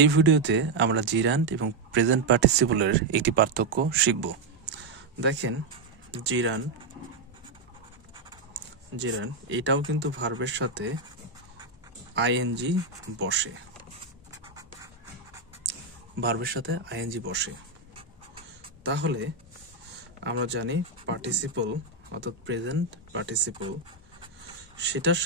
এই ভিডিওতে আমরা জিরান্ড এবং প্রেজেন্ট পার্টিসিপলের একটি পার্থক্য শিখব। দেখেন, জিরান্ড এটাও কিন্তু ভার্বের সাথে আইএনজি বসে, তাহলে আমরা জানি পার্টিসিপল অর্থাৎ প্রেজেন্ট পার্টিসিপল সেটার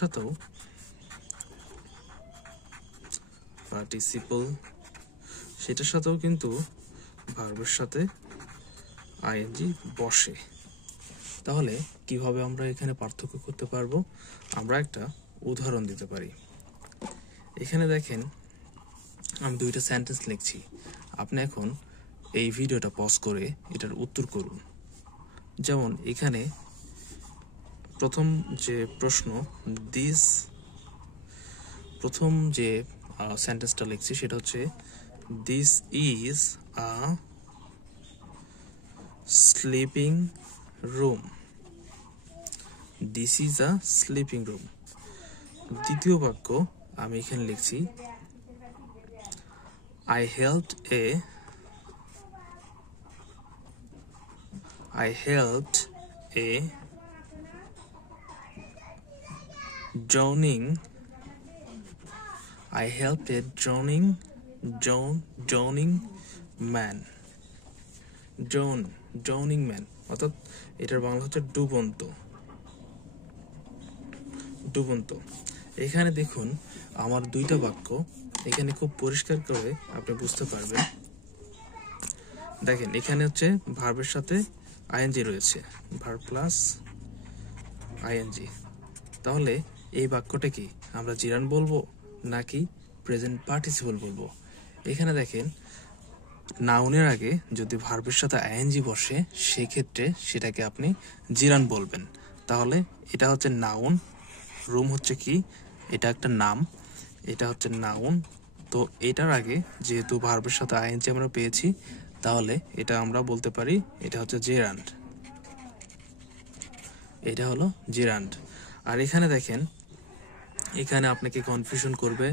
সাথেও কিন্তু ভার্বের সাথে আইএনজি বসে। তাহলে কিভাবে আমরা এখানে পার্থক্য করতে পারবো? আমরা একটা উদাহরণ দিতে পারি। এখানে দেখেন, আমি দুইটা সেন্টেন্স লিখছি। আপনি এখন এই ভিডিওটা পজ করে এটার উত্তর করুন। যেমন এখানে প্রথম যে সেন্টেন্সটা লিখছি সেটা হচ্ছে this is a sleeping room. This is a sleeping room. দ্বিতীয় বাক্য আমি এখানে লিখছি I helped a drowning man. Drowning man অর্থাৎ এটার বাংলা হচ্ছে ডুবন্ত। এখানে দেখুন আমার দুইটা বাক্য, এখানে খুব পরিষ্কার করে আপনি বুঝতে পারবেন। দেখেন এখানে হচ্ছে ভার্বের সাথে আইএনজি রয়েছে, ভার্ব প্লাস আইএনজি। তাহলে এই বাক্যটা কি আমরা জিরান্ড বলবো নাকি প্রেজেন্ট পার্টিসিপল বলবো? এখানে দেখেন, নাউনের আগে যদি ভার্বের সাথে আইএনজি বসে সেক্ষেত্রে সেটাকে আপনি জিরান্ড বলবেন। তাহলে এটা হচ্ছে নাউন, রুম হচ্ছে কি, এটা একটা নাম, এটা হচ্ছে নাউন। তো এটার আগে যেহেতু ভার্বের সাথে আইএনজি আমরা পেয়েছি, তাহলে এটা আমরা বলতে পারি এটা হচ্ছে জিরান্ড। এটা হলো জিরান্ড। আর এখানে দেখেন, এখানে আপনাকে কনফিউশন করবে।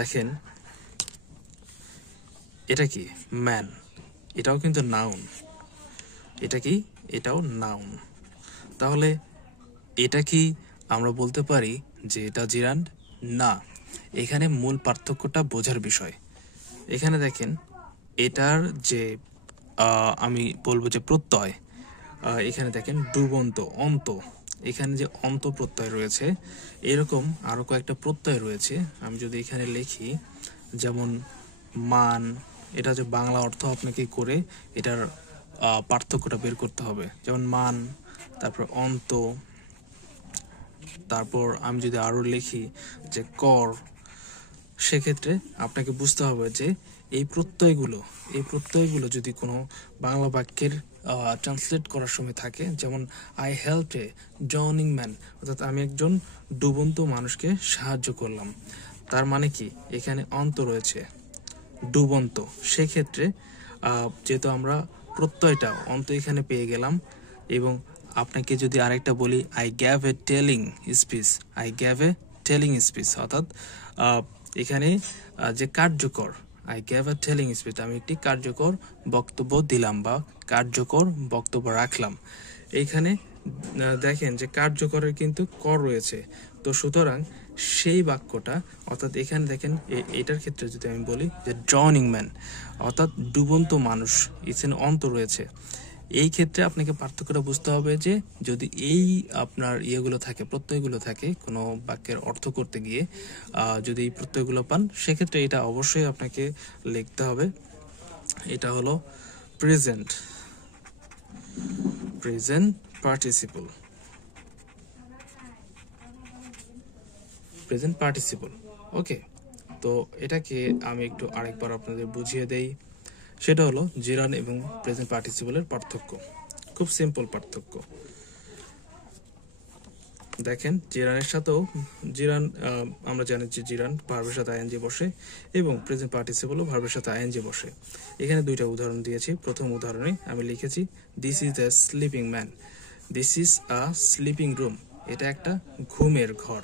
দেখেন এটা কি ম্যান, এটাও কিন্তু নাউন। এটা কি, এটাও নাউন। তাহলে এটা কি আমরা বলতে পারি যে এটা জিরান্ড? না। এখানে মূল পার্থক্যটা বোঝার বিষয়। এখানে দেখেন এটার যে আমি বলবো যে প্রত্যয়, এখানে দেখেন ডুবন্ত, অন্ত, এখানে যে অন্ত প্রত্যয় রয়েছে, এরকম আরো কয়েকটা প্রত্যয় রয়েছে। আমি যদি এখানে লিখি যেমন মান, এটা যে বাংলা অর্থ আপনাকে করে এটার পার্থক্যটা বের করতে হবে। যেমন মান, তারপর অন্ত, তারপর আমি যদি আরো লিখি যে কর, সেক্ষেত্রে আপনাকে বুঝতে হবে যে এই প্রত্যয়গুলো যদি কোনো বাংলা বাক্যের ট্রান্সলেট করার সময় থাকে, যেমন I helped A drowning man, অর্থাৎ আমি একজন ডুবন্ত মানুষকে সাহায্য করলাম, তার মানে কি এখানে অন্ত রয়েছে, ডুবন্ত। সেক্ষেত্রে যেহেতু আমরা প্রত্যয়টা অন্ত এখানে পেয়ে গেলাম, এবং আপনাকে যদি আরেকটা বলি I gave A telling speech, অর্থাৎ এখানে যে কার্যকর, I gave A telling speech, আমি একটি কার্যকর বক্তব্য দিলাম বা কার্যকর বক্তব্য রাখলাম। এইখানে দেখেন যে কার্যকরের কিন্তু কর রয়েছে। তো সুতরাং সেই বাক্যটা, অর্থাৎ এখানে দেখেন এটার ক্ষেত্রে যদি আমি বলি যে ড্রাউনিং ম্যান, অর্থাৎ ডুবন্ত মানুষ, এখানে অন্ত রয়েছে। এই ক্ষেত্রে আপনাকে পার্থক্যটা বুঝতে হবে যে যদি এই আপনার প্রত্যয়গুলো থাকে কোনো বাক্যের অর্থ করতে গিয়ে, যদি এই প্রত্যয়গুলো পান, সেক্ষেত্রে এটা অবশ্যই আপনাকে লিখতে হবে। এটা হলো প্রেজেন্ট পার্টিসিপল। ওকে, তো এটাকে আমি একটু আরেকবার আপনাদের বুঝিয়ে দেই। সেটা হলো জিরান্ড এবং প্রেজেন্ট পার্টিসিপলের পার্থক্য। খুব সিম্পল পার্থক্য। দেখেন আমরা জানি যে জিরান্ড ভার্বের সাথে আইএনজি বসে এবং প্রেজেন্ট পার্টিসিপলও ভার্বের সাথে আইএনজি বসে। এখানে দুইটা উদাহরণ দিয়েছি। প্রথম উদাহরণে আমি লিখেছি this is a sleeping man, this is a sleeping room, এটা একটা ঘুমের ঘর,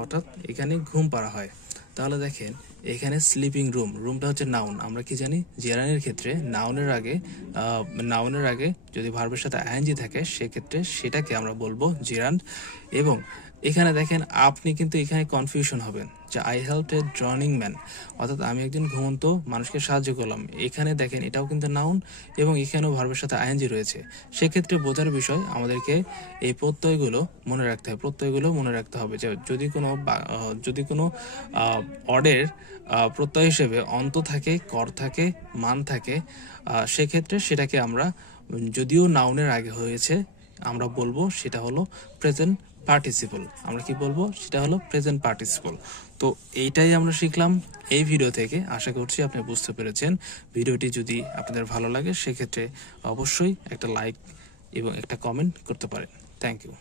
অর্থাৎ এখানে ঘুম পাড়া হয়। তাহলে দেখেন এখানে স্লিপিং রুম, রুমটা হচ্ছে নাউন। আমরা কি জানি জেরানের ক্ষেত্রে নাউনের আগে যদি ভার্বের সাথে আইএনজি থাকে সেক্ষেত্রে সেটাকে আমরা বলবো জেরান্ড। এবং এখানে দেখেন আপনি কিন্তু এখানে কনফিউশন হবেন যে I helped A drowning man, অর্থাৎ আমি একজন ঘুমন্ত মানুষকে সাহায্য করলাম। এখানে দেখেন এটাও কিন্তু নাউন এবং এখানেও ভার্বের সাথে আইএনজি রয়েছে। সেক্ষেত্রে বোঝার বিষয় আমাদেরকে এই প্রত্যয়গুলো মনে রাখতে হবে যে যদি কোনো অডের প্রত্যয় হিসেবে অন্ত থাকে, কর থাকে, মান থাকে, সেক্ষেত্রে সেটাকে আমরা যদিও নাউনের আগে হয়েছে আমরা বলবো সেটা হলো প্রেজেন্ট পার্টিসিপল। আমরা কি বলবো সেটা হলো প্রেজেন্ট পার্টিসিপল। তো এইটাই আমরা শিখলাম এই ভিডিও থেকে। আশা করছি আপনি বুঝতে পেরেছেন। ভিডিওটি যদি আপনাদের ভালো লাগে সেক্ষেত্রে অবশ্যই একটা লাইক এবং একটা কমেন্ট করতে পারেন। Thank you.